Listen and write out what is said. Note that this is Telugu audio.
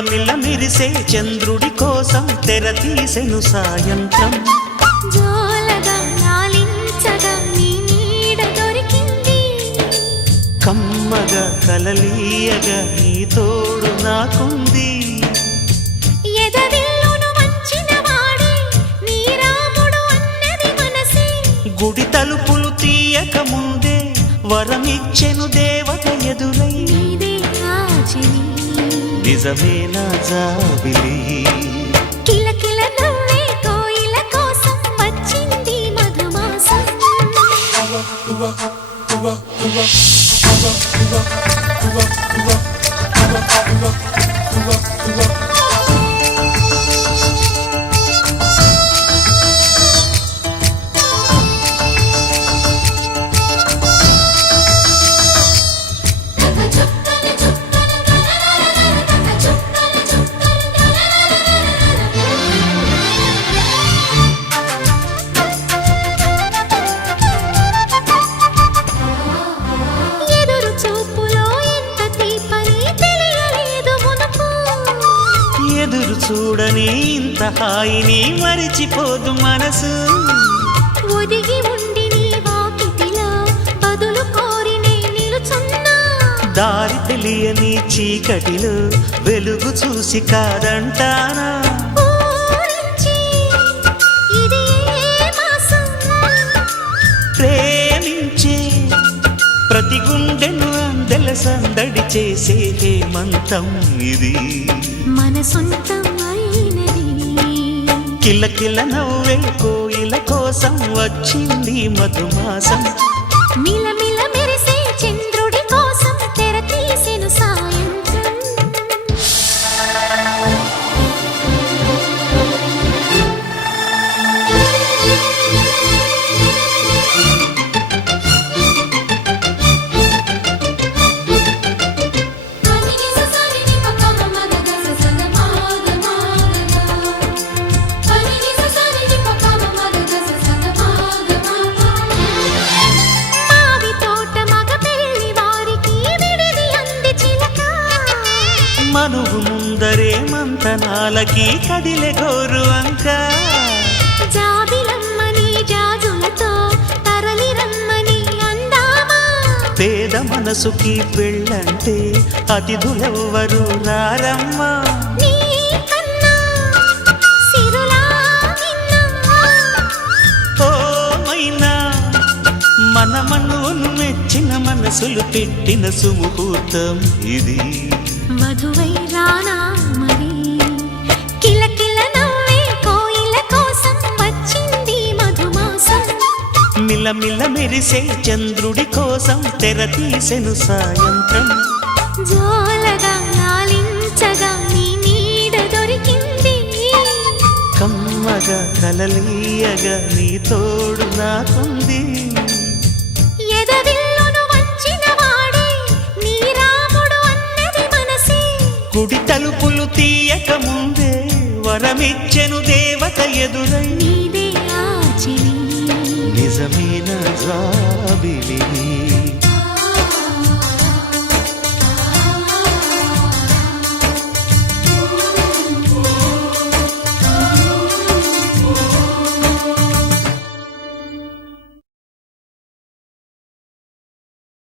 మిలమిల మిరిసే చంద్రుడి కోసం తెర తీసెను సాయంత్రం. జోలగా లాలించగా నీ నీడ దొరికింది, కమ్మగా కలలీయగా నీ తోడు నాకుంది. ఎదవిల్లును వంచిన వాడే నీ రాముడు అన్నది మనసే, గుడి తలుపులు తీయక ముందే వరమిచ్చెను దేవత ఎదురై. నీదే ఆచిని నిజమే నా జాబిలి, కిలకిల నవ్వే కోయిల కోసం వచ్చింది మధుమాసం. ఎదురు చూపులో ఎంత తీపని తెలియలేదు మునుపు, ఎదురు చూడని ఇంత హాయిని మరిచిపోదు మనసు. ఒదిగి ఉండి నీ వాకిటిలో బదులు కోరి నే నిలుచున్నా, దారి తెలియని చీకటిలో వెలుగు చూసి కాదంటానా. ఊరించి ఇది ఏ మాసం, ప్రేమించే ప్రతి గుండెను అందెల సందడి చేసే హేమంతం ఇది. మన సొంతం అయినది, కిలకిల నవ్వే కోయిల కోసం వచ్చింది మధుమాసం. మిలమిల మెరిసే చంద్రుడి కోసం తెర తీసెను సాయంత్రం. మావి తోట మగ పెళ్లి వారికి విడిది అంది చిలక, మనువు ముందరే మంతనాలకి కదిలే గోరు అంక. జాబిలమ్మని జాజులతో తరలి రమ్మని అందామా, పేద మనసుకి పెళ్ళంటే అతిథులెవ్వరు రారమ్మా. నీ కన్నా సిరులా నిన్నా, ఓ మైనా మన మనువును మెచ్చిన మనసులు పెట్టిన సుముహూర్తం ఇది. మధువై రానా మరి, కిలకిల నవ్వే కోయిల కోసం వచ్చింది మధుమాసం. మిలమిల మెరిసే చంద్రుడి కోసం తెర తీసెను సాయంత్రం. జోలగా లాలించగా నీ నీడ దొరికింది, కమ్మగా కలలీయగా నీ తోడు నాకుంది. ఎదవిల్లును వంచిన వాడే నీ రాముడు అన్నది మనసే, గుడి తలుపులు తీయక ముందే వరమిచ్చెను దేవత ఎదురై. నీదే ఆచిని నిజమైన జాబిలి.